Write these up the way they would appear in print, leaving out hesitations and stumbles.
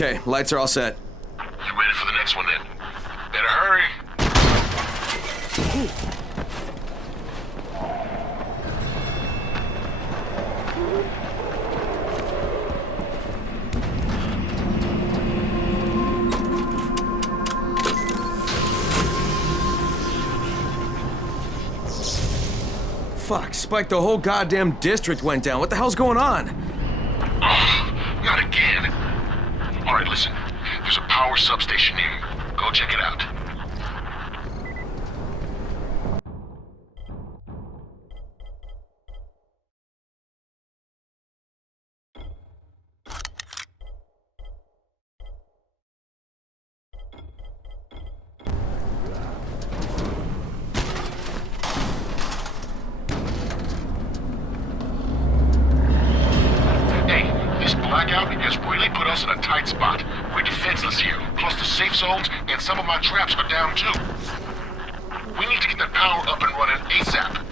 Okay, lights are all set. You ready for the next one then? Better hurry. Fuck, Spike, the whole goddamn district went down. What the hell's going on? Oh, not again. All right, listen. There's a power substation near you. Go check it out. Blackout has really put us in a tight spot. We're defenseless here. Plus the safe zones and some of my traps are down too. We need to get that power up and running ASAP.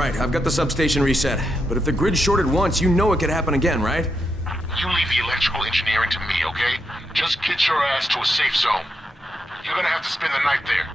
Alright, I've got the substation reset. But if the grid shorted once, you know it could happen again, right? You leave the electrical engineering to me, okay? Just get your ass to a safe zone. You're gonna have to spend the night there.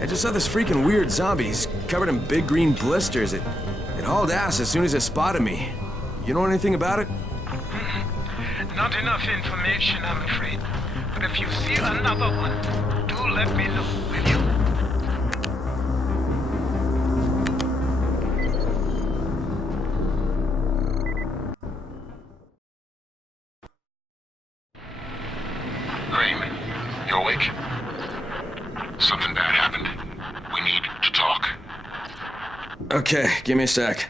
I just saw this freaking weird zombie. He's covered in big green blisters. It hauled ass as soon as it spotted me. You know anything about it? Not enough information, I'm afraid. But if you see another one, do let me know, will you? Crane, you awake? Something bad happened. We need to talk. Okay, give me a sec.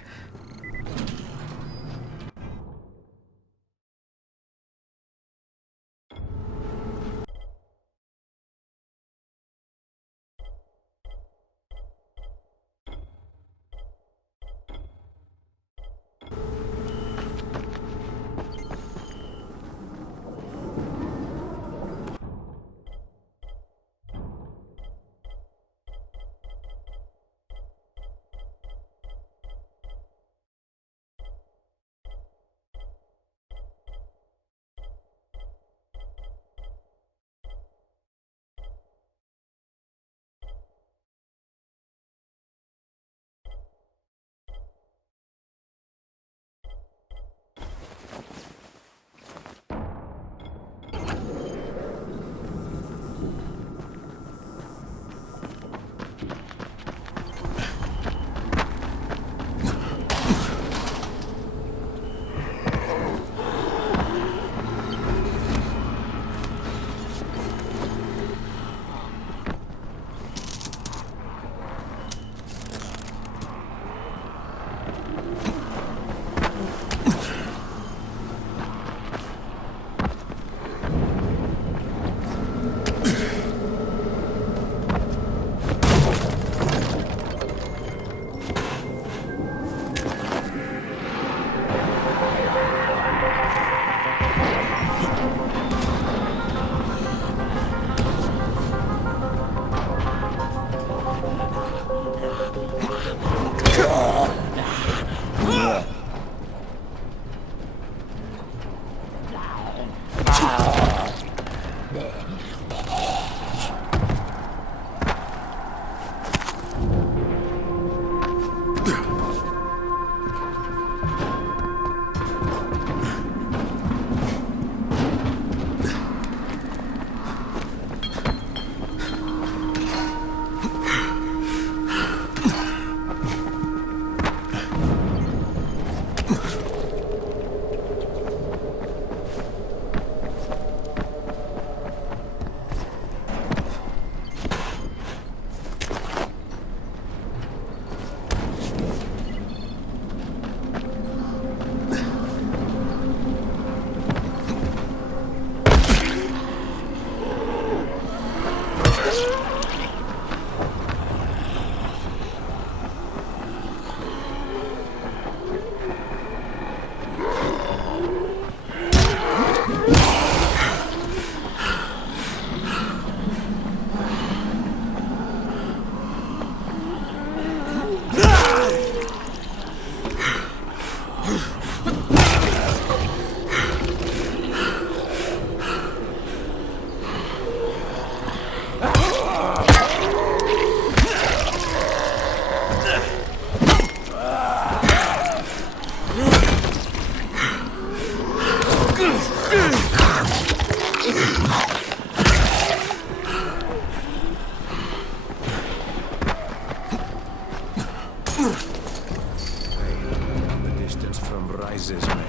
The distance from rises, man.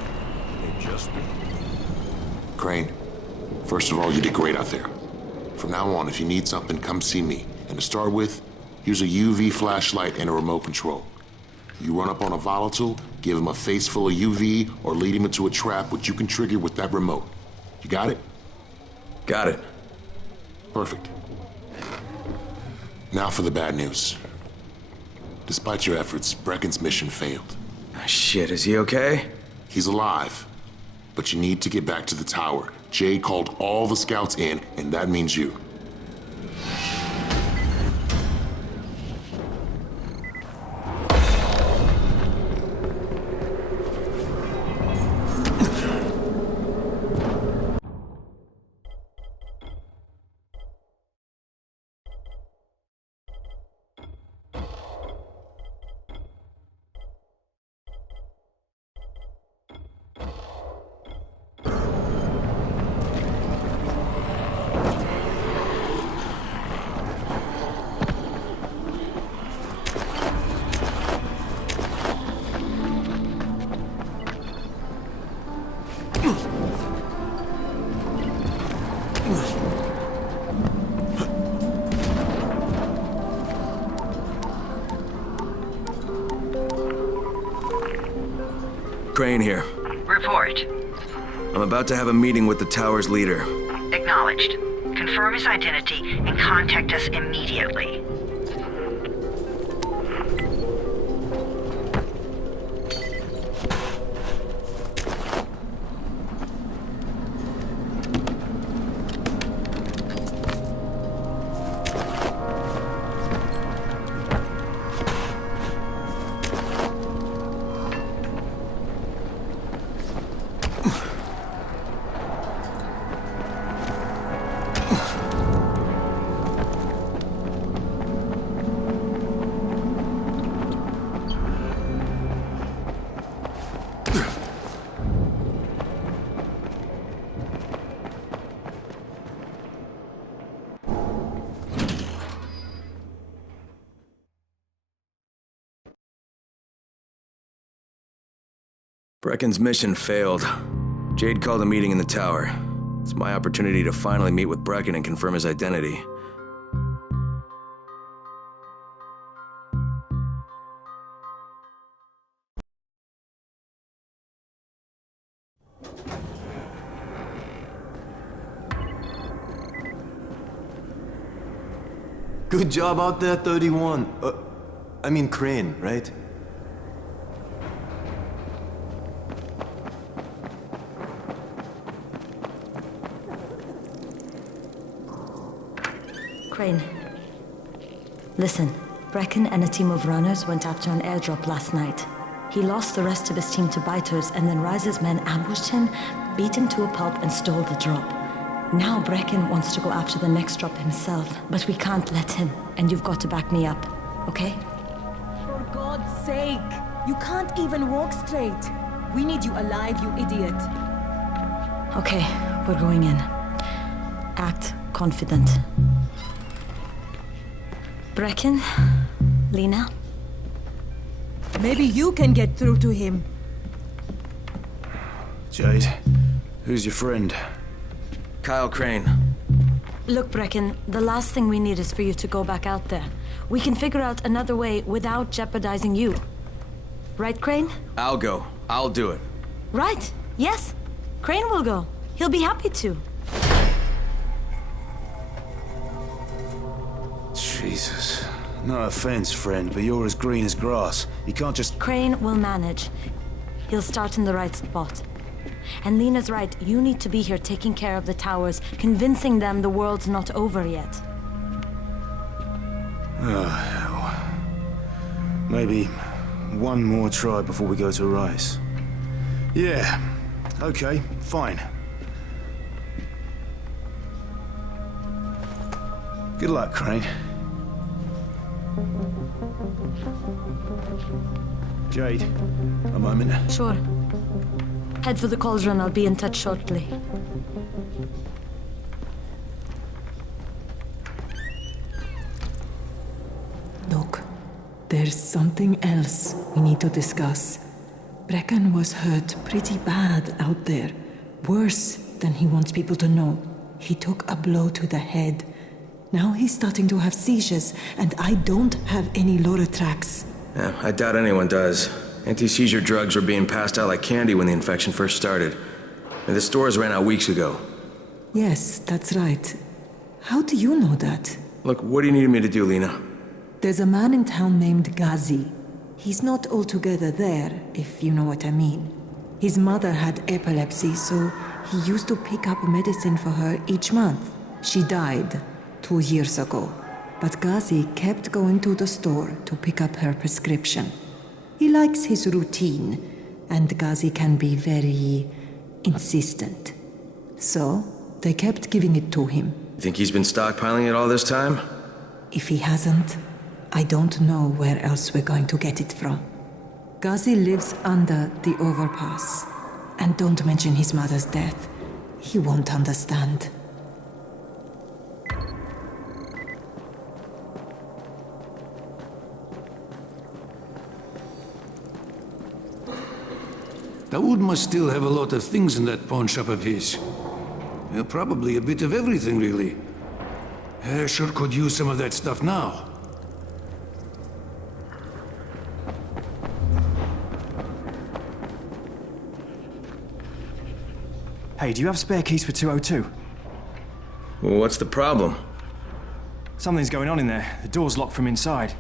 They just Crane, first of all, you did great out there. From now on, if you need something, come see me. And to start with, here's a UV flashlight and a remote control. You run up on a volatile, give him a face full of UV, or lead him into a trap which you can trigger with that remote. You got it? Got it. Perfect. Now for the bad news. Despite your efforts, Brecken's mission failed. Shit, is he okay? He's alive, but you need to get back to the tower. Jade called all the scouts in, and that means you. Crane here. Report. I'm about to have a meeting with the tower's leader. Acknowledged. Confirm his identity and contact us immediately. Brecken's mission failed. Jade called a meeting in the tower. It's my opportunity to finally meet with Brecken and confirm his identity. Good job out there, 31. I mean Crane, right? Crane. Listen, Brecken and a team of runners went after an airdrop last night. He lost the rest of his team to biters, and then Rise's men ambushed him, beat him to a pulp, and stole the drop. Now Brecken wants to go after the next drop himself, but we can't let him, and you've got to back me up, okay? For God's sake! You can't even walk straight! We need you alive, you idiot! Okay, we're going in. Act confident. Brecken, Lena. Maybe you can get through to him. Jade, who's your friend? Kyle Crane. Look, Brecken, the last thing we need is for you to go back out there. We can figure out another way without jeopardizing you. Right, Crane? I'll go. I'll do it. Right. Yes. Crane will go. He'll be happy to. Jesus. No offense, friend, but you're as green as grass. You can't just... Crane will manage. He'll start in the right spot. And Lena's right, you need to be here taking care of the towers, convincing them the world's not over yet. Oh, hell. Maybe one more try before we go to Rice. Yeah, okay, fine. Good luck, Crane. Jade, a moment. Sure. Head for the cauldron, I'll be in touch shortly. there's something else we need to discuss. Brecken was hurt pretty bad out there. Worse than he wants people to know. He took a blow to the head. Now he's starting to have seizures, and I don't have any Loratrax. Yeah, I doubt anyone does. Anti-seizure drugs were being passed out like candy when the infection first started. And the stores ran out weeks ago. Yes, that's right. How do you know that? Look, what do you need me to do, Lena? There's a man in town named Ghazi. He's not altogether there, if you know what I mean. His mother had epilepsy, so he used to pick up medicine for her each month. She died 2 years ago, but Ghazi kept going to the store to pick up her prescription. He likes his routine, and Ghazi can be very insistent. So, they kept giving it to him. You think he's been stockpiling it all this time? If he hasn't, I don't know where else we're going to get it from. Ghazi lives under the overpass. And don't mention his mother's death. He won't understand. Dawood must still have a lot of things in that pawn shop of his. Well, probably a bit of everything, really. I sure could use some of that stuff now. Hey, do you have spare keys for 202? Well, what's the problem? Something's going on in there. The door's locked from inside.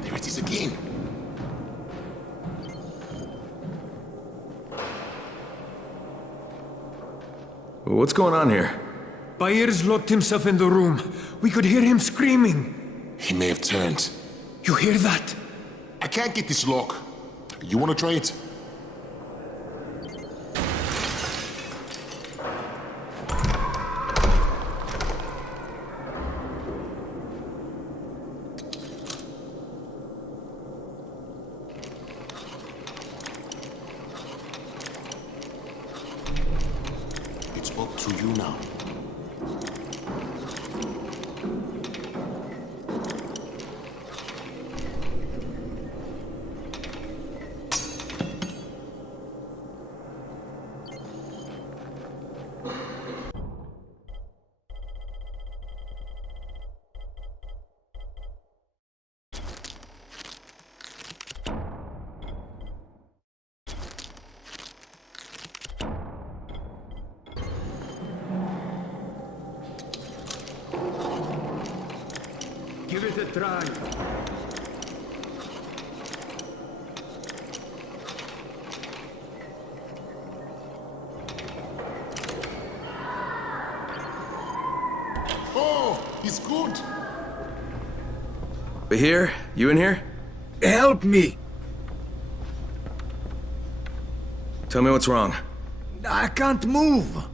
There it is again. What's going on here? Bayers locked himself in the room. We could hear him screaming. He may have turned. You hear that? I can't get this lock. You want to try it? It's up to you now. Give it a try. Oh, he's good. Bahir, you in here? Help me! Tell me what's wrong. I can't move.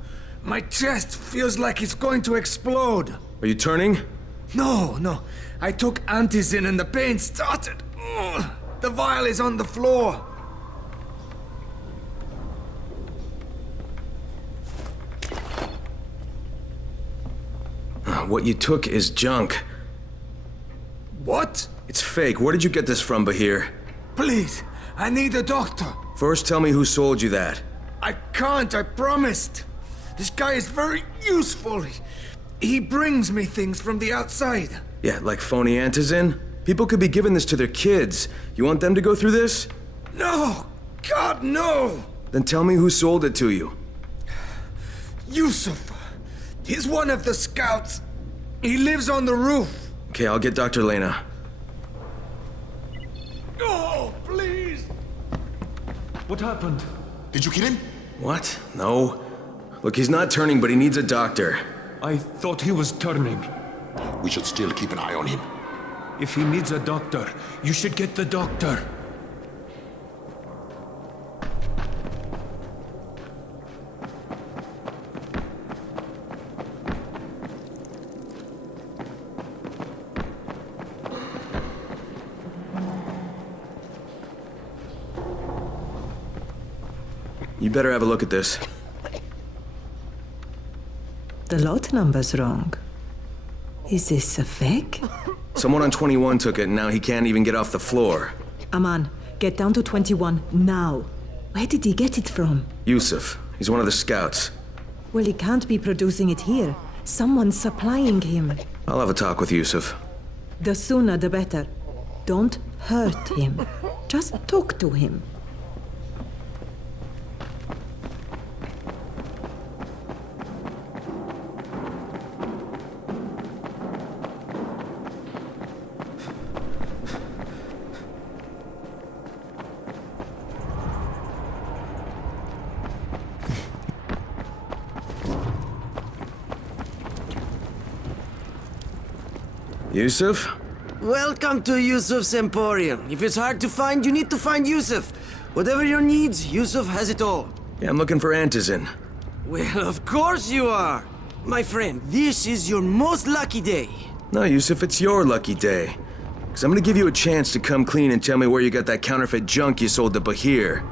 My chest feels like it's going to explode. Are you turning? No. I took antizin and the pain started. Ugh. The vial is on the floor. What you took is junk. What? It's fake. Where did you get this from, Bahir? Please, I need a doctor. First, tell me who sold you that. I can't, I promised. This guy is very useful. He brings me things from the outside. Yeah, like phony antizin? People could be giving this to their kids. You want them to go through this? No! God, no! Then tell me who sold it to you. Yusuf. He's one of the scouts. He lives on the roof. Okay, I'll get Dr. Lena. Oh, please! What happened? Did you kill him? What? No. Look, he's not turning, but he needs a doctor. I thought he was turning. We should still keep an eye on him. If he needs a doctor, you should get the doctor. You better have a look at this. The lot number's wrong. Is this a fake? Someone on 21 took it, and now he can't even get off the floor. Aman, get down to 21 now. Where did he get it from? Yusuf. He's one of the scouts. Well, he can't be producing it here. Someone's supplying him. I'll have a talk with Yusuf. The sooner the better. Don't hurt him. Just talk to him. Yusuf? Welcome to Yusuf's Emporium. If it's hard to find, you need to find Yusuf. Whatever your needs, Yusuf has it all. Yeah, I'm looking for Antizin. Well, of course you are. My friend, this is your most lucky day. No, Yusuf, it's your lucky day. Because I'm gonna give you a chance to come clean and tell me where you got that counterfeit junk you sold to Bahir.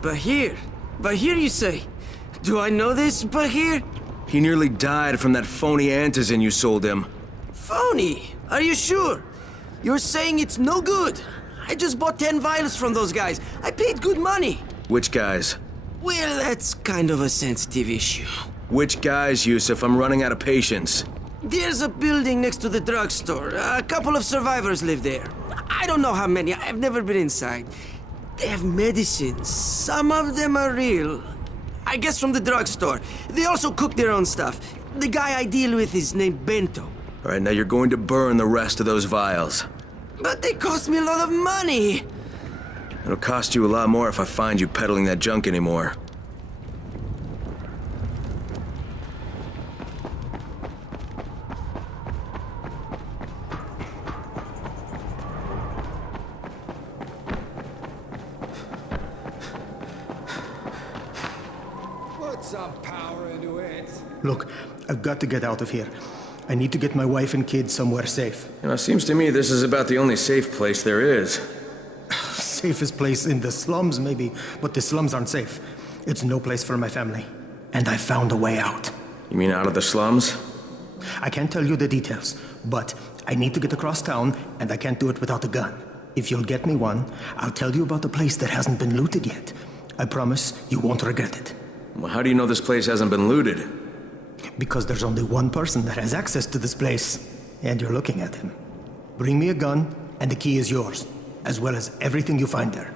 Bahir? Bahir, you say? Do I know this Bahir? He nearly died from that phony Antizin you sold him. Phony? Are you sure? You're saying it's no good? I just bought 10 vials from those guys. I paid good money. Which guys? Well, that's kind of a sensitive issue. Which guys, Yusuf? I'm running out of patience. There's a building next to the drugstore. A couple of survivors live there. I don't know how many. I've never been inside. They have medicines. Some of them are real. I guess from the drugstore. They also cook their own stuff. The guy I deal with is named Bento. All right, now you're going to burn the rest of those vials. But they cost me a lot of money. It'll cost you a lot more if I find you peddling that junk anymore. Put some power into it. Look, I've got to get out of here. I need to get my wife and kids somewhere safe. You know, it seems to me this is about the only safe place there is. Safest place in the slums, maybe, but the slums aren't safe. It's no place for my family. And I found a way out. You mean out of the slums? I can't tell you the details, but I need to get across town, and I can't do it without a gun. If you'll get me one, I'll tell you about a place that hasn't been looted yet. I promise you won't regret it. Well, how do you know this place hasn't been looted? Because there's only one person that has access to this place, and you're looking at him. Bring me a gun, and the key is yours, as well as everything you find there.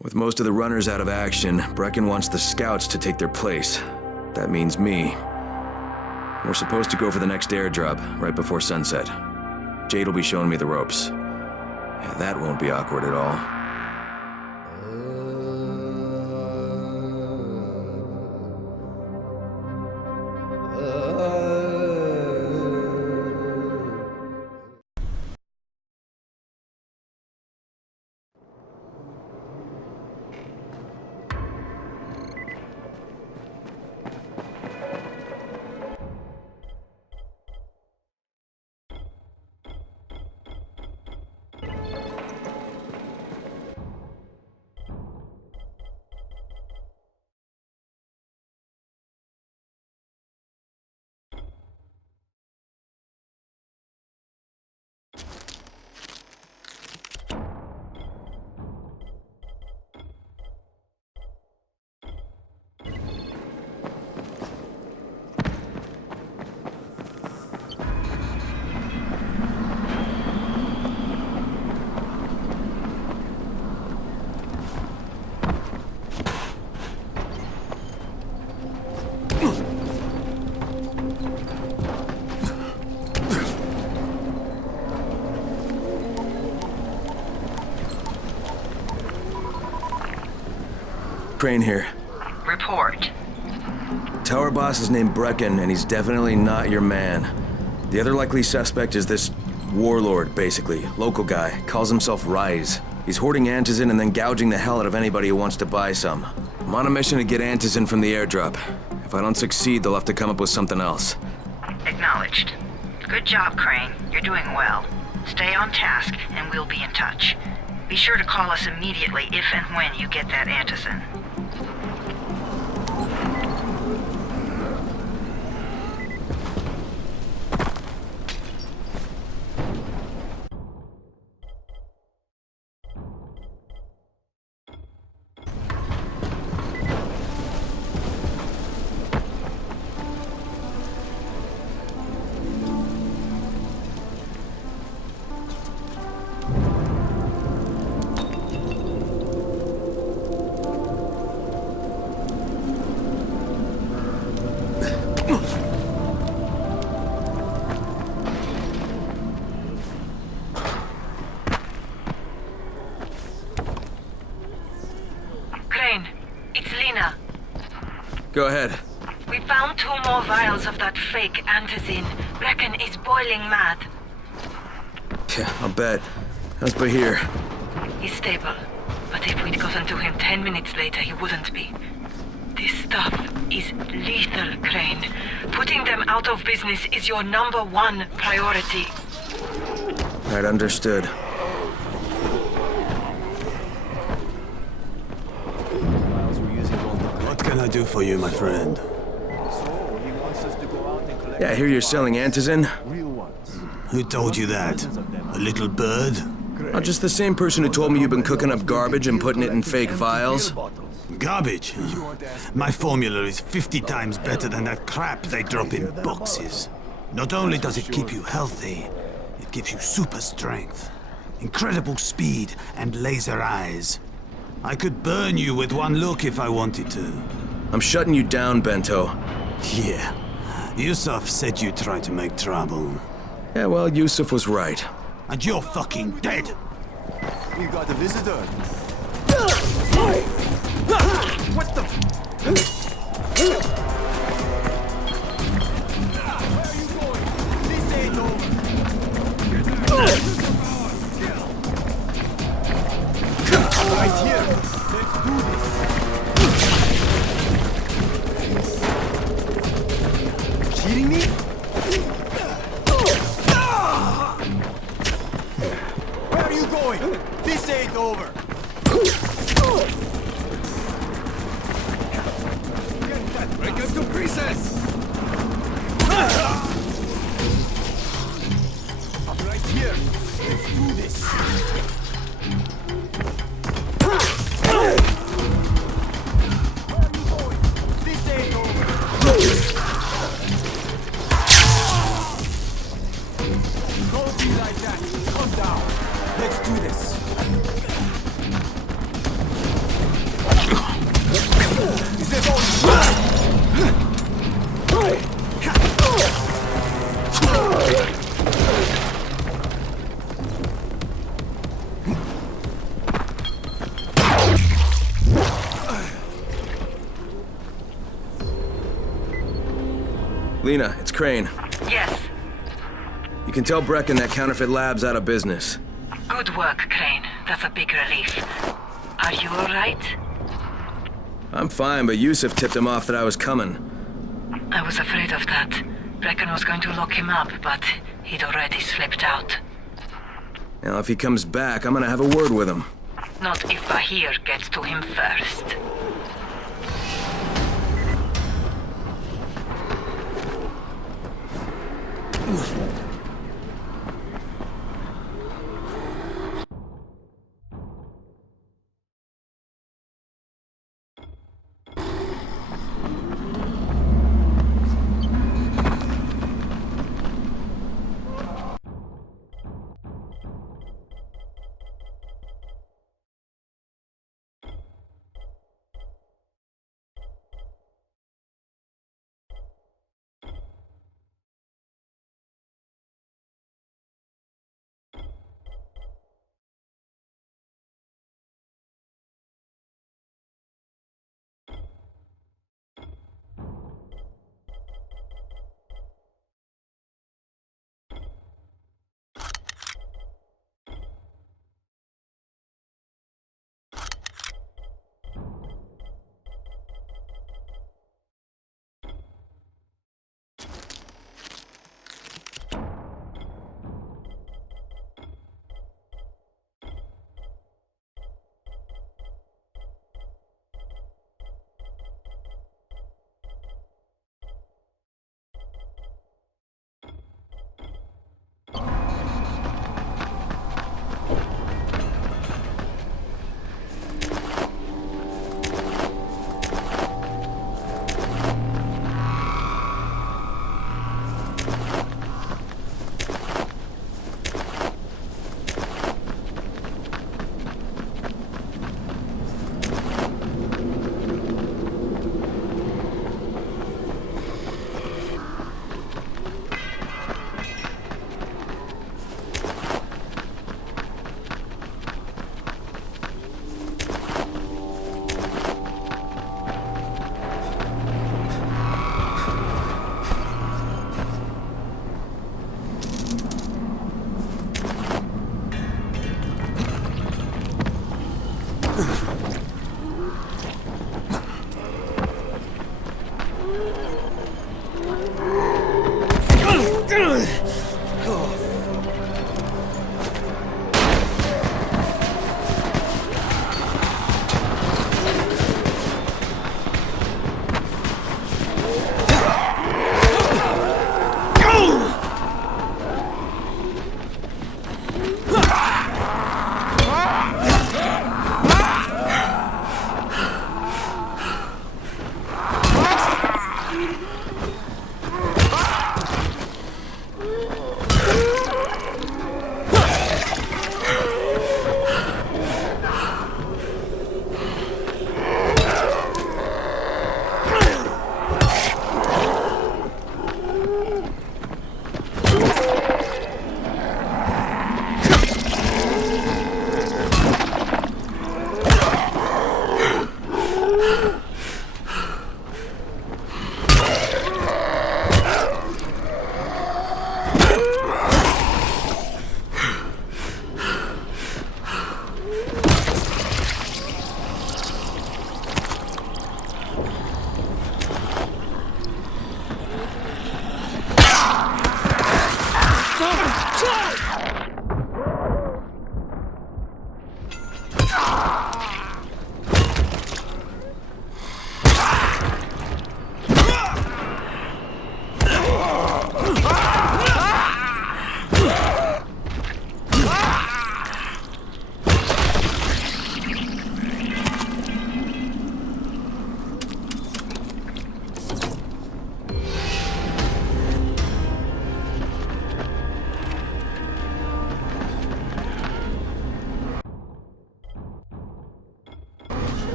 With most of the runners out of action, Brecken wants the scouts to take their place. That means me. We're supposed to go for the next airdrop, right before sunset. Jade will be showing me the ropes. Yeah, that won't be awkward at all. Crane here. Report. Tower boss is named Brecken, and he's definitely not your man. The other likely suspect is this warlord, basically. Local guy. Calls himself Rise. He's hoarding antizin and then gouging the hell out of anybody who wants to buy some. I'm on a mission to get antizin from the airdrop. If I don't succeed, they'll have to come up with something else. Acknowledged. Good job, Crane. You're doing well. Stay on task, and we'll be in touch. Be sure to call us immediately if and when you get that antizin. Go ahead. We found 2 more vials of that fake antizin. Brecken is boiling mad. Yeah, I'll bet. How's Bahir? He's stable. But if we'd gotten to him 10 minutes later, he wouldn't be. This stuff is lethal, Crane. Putting them out of business is your #1 priority. Right, understood. What can I do for you, my friend? Yeah, I hear you're selling antizin. Who told you that? A little bird? Oh, just the same person who told me you've been cooking up garbage and putting it in fake vials. Garbage? My formula is 50 times better than that crap they drop in boxes. Not only does it keep you healthy, it gives you super strength, incredible speed, and laser eyes. I could burn you with one look if I wanted to. I'm shutting you down, Bento. Yeah. Yusuf said you tried to make trouble. Yeah, well, Yusuf was right. And you're fucking dead! We got a visitor. What the... Where are you going? This ain't over. Right here. Let's do this. Kidding me? Where are you going? This ain't over. Break us to pieces! Right here. Let's do this. Where are you going? This ain't over. Don't be like that. Calm down. Let's do this. Is it all? Lena, it's Crane. Yes. You can tell Brecken that counterfeit lab's out of business. Good work, Crane. That's a big relief. Are you alright? I'm fine, but Yusuf tipped him off that I was coming. I was afraid of that. Brecken was going to lock him up, but he'd already slipped out. Now, if he comes back, I'm gonna have a word with him. Not if Bahir gets to him first. Ugh.